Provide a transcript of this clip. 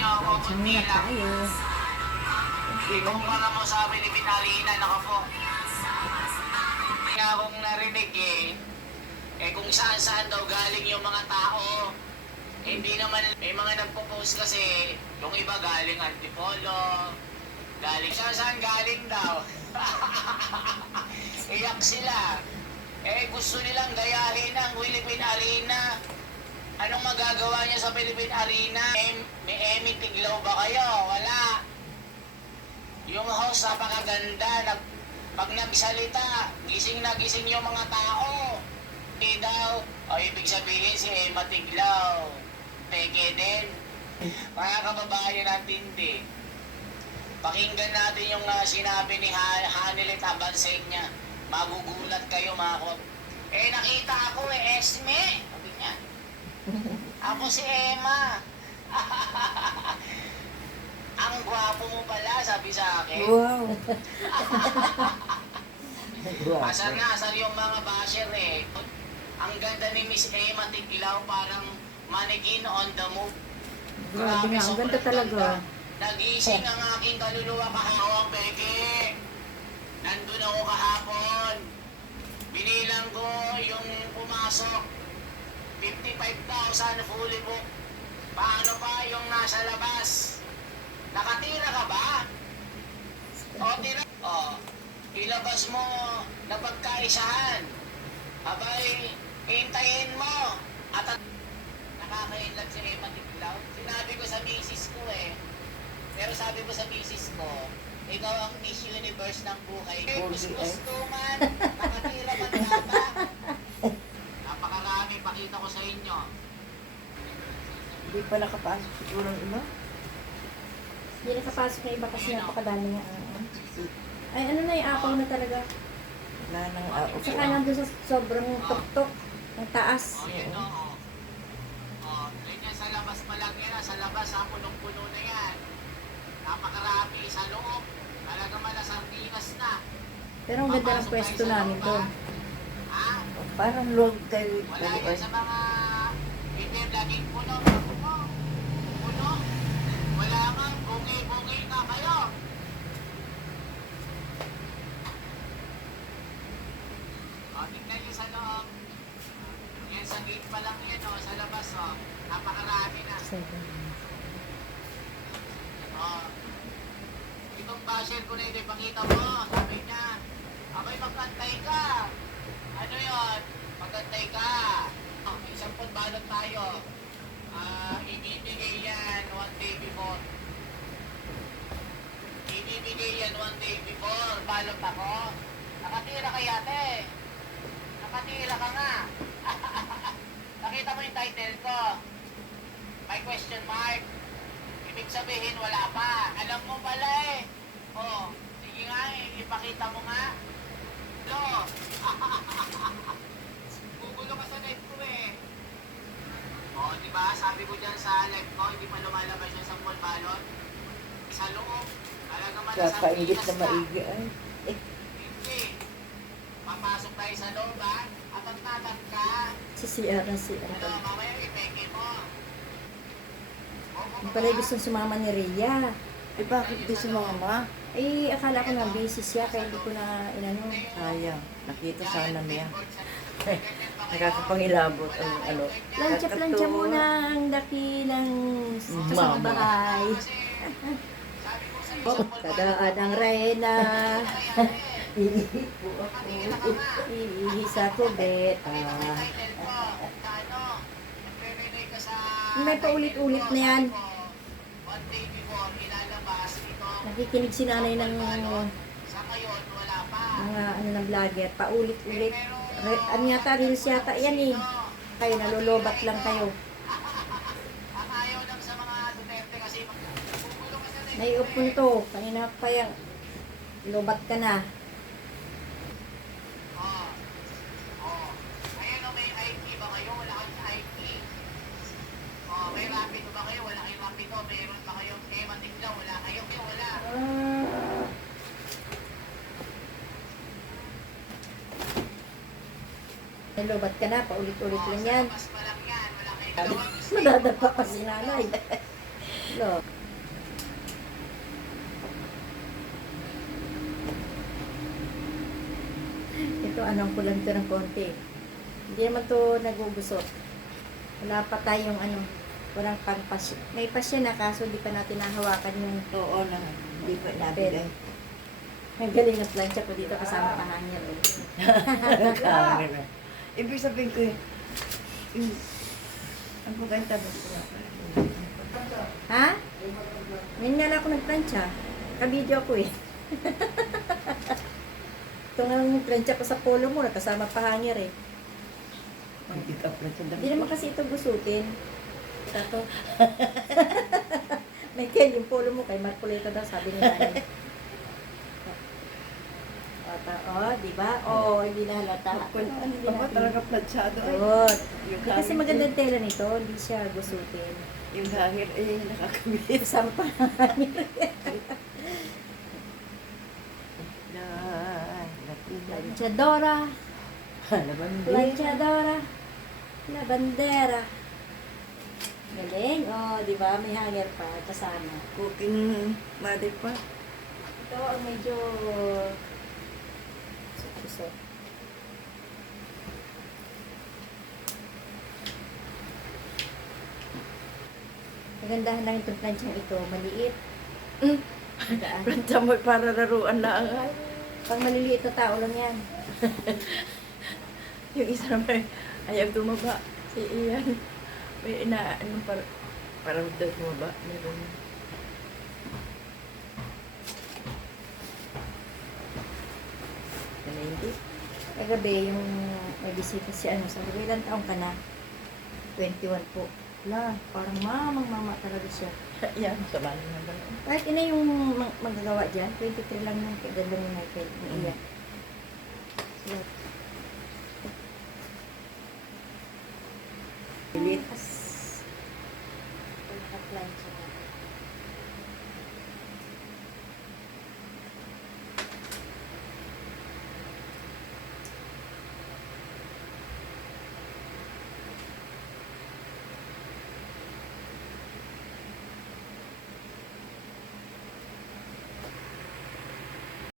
nyo, kukunti Muna lang. tayo. Ikumpara mo sa Philippine Arena, naka po. Kaya akong narinig kung saan-saan daw galing yung mga tao. Hindi naman, may mga nagpo-post kasi, yung iba galing Antipolo, galing saan galing daw. Iyak sila. Gusto nilang gayahin ang Philippine Arena. Anong magagawa niya sa Philippine Arena? May Emmy Tiglaw ba kayo? Wala. Yung host, napakaganda. Pag nagsalita, gising na gising yung mga tao. Hindi daw, ibig sabihin si Emma Tiglaw. Peke din. Mga kababayan natin din. Pakinggan natin yung sinabi ni Hanilet Abansenya. Magugulat kayo mga nakita ako Esme. Sabi niya. Ako si Emma. Ang gwapo mo pala, sabi sa akin. Wow. Asar yung mga basher Ang ganda ni Miss Emma Tiglaw, parang mannequin on the move. Grabe nga, ang ganda talaga. Nagising ang aking kaluluwa kahawang, Peke. Nandun ako kahapon. Binilang ko yung pumasok. 55,000 fully book. Paano pa yung nasa labas? Nakatira ka ba? Ilabas mo na pagkaisahan. Abay, hintayin mo. At nakakainlag si Emma Tiglaw. Sinabi ko sa misis ko Pero sabi ko sa misis ko, ikaw ang Miss Universe ng buhay. Gusto man, nakatira man bata. Napakarami, pakita ko sa inyo. Hindi pa nakapasok siguro ng iba. Hindi nakapasok na iba kasi napakadami nga. Ay, ano na yung apaw na talaga. Wala nang Saka nandun sa sobrang tuktok ng taas. Yan yan sa labas pa lang yan. Sa labas, punong-puno na yan. Napakarami sa loob. Talaga malasardinas na. Pero ang ganda ng pwesto namin doon. Ha? Parang log tayo. Wala yan sa mga hindi laging puno. Puno. Wala man. Bungi-bungi na kayo. Tingnan nyo sa loob. Yan sa gate pa lang yan sa labas napakarami na. Itong basher ko na ito, ipakita mo. Sabi niya, abay magkantay ka. Ano yun? Magkantay ka. Isang balot tayo. Ibibigay yan one day before. Ibibigay yan one day before. Balot ako. Nakatira ka yate. Nakatira ka nga. Nakita mo yung title ko. May question mark. Ibig sabihin, wala pa. Alam mo pala sige nga ipakita mo nga. Gugulo ka sa live ko diba? Sabi ko dyan sa live ko, hindi pa lumalabas yan sa mall balot. Sa loob. Talaga Kakaingit na ka. maigi ay. Hindi. Papasok tayo sa loob at ang tatag ka. Si CR na CR. Mamaya ipeke mo. Yung pala gustong sumama ni Rhea. Bakit di si mama? Akala ko na busy siya kaya hindi ko na inano. Sayang. Nakita sana niya. Nakakapangilabot ang ano. Plancha muna ang dakilang Mama. bahay. Tagaan ang reyna. Ihi sa kubeta. May paulit-ulit na yan. Nakikinig si nanay ng mga ng vlogger. Paulit-ulit. Ano yata, reels yata yan Kayo, nalulobat lang kayo. Naiupunto. Kanina pa yan. Lobat ka na. May IP ba kayo? Wala kayong IP. May Rapido ba kayo? Wala kayong Rapido. Mayroon ba kayong Emma Tiglaw? Wala kayo? Wala. Nalubat ka na. Paulit-ulit lang yan. Mas pa lang yan. Wala kayong Madadapa pa si nanay. Look. Ito, anong kulang ito ng konti. Hindi naman to nagugusot. Wala pa tayong walang pangpas. May pasya na kaso di pa natin nahawakan yung Oo na. Hindi pa nabigay. ang galing ng plancha ko dito kasama pa hangin. Camera. Ibig sabihin ko yung ang pagkanta ba ko na. Ha? Ngayon nga lang ako nagplancha. Ka-video ako eh. Ito nga yung plancha ko sa polo mo, kasama pa hangin eh. Hindi ka pala sa Hindi naman kasi ito gusutin. Ito. Michael, yung polo mo kay Marcoleta daw, sabi ni nanay. Di ba? Hindi na halata. Ako talaga platsado. Good. Yung Kasi hangin magandang tela nito, hindi siya gusutin. Yung hangin ay nakakabit. Kasama pa hangin. Planchadora. Planchadora. La bandera. Galing. Di ba? May hanger pa kasama. Cooking mother pa. Ito ang medyo suso. Magandahan lang itong planchang ito. Maliit. Magaan. Plantsa mo para laruan lang. Pang maliliit na tao lang yan. Yung isa naman ayaw tumaba. Si Ian. May para daw tumaba. Meron. Ano hindi? Kagabi, yung may bisita si sabi ko, ilang taong ka na? 21 po. Wala, parang mama talaga siya. Yan, sama na naman. Kahit ina yung magagawa dyan, 23 lang yung kaganda ni Michael, ni Ian. Sila. Bilit. Naka-plancha.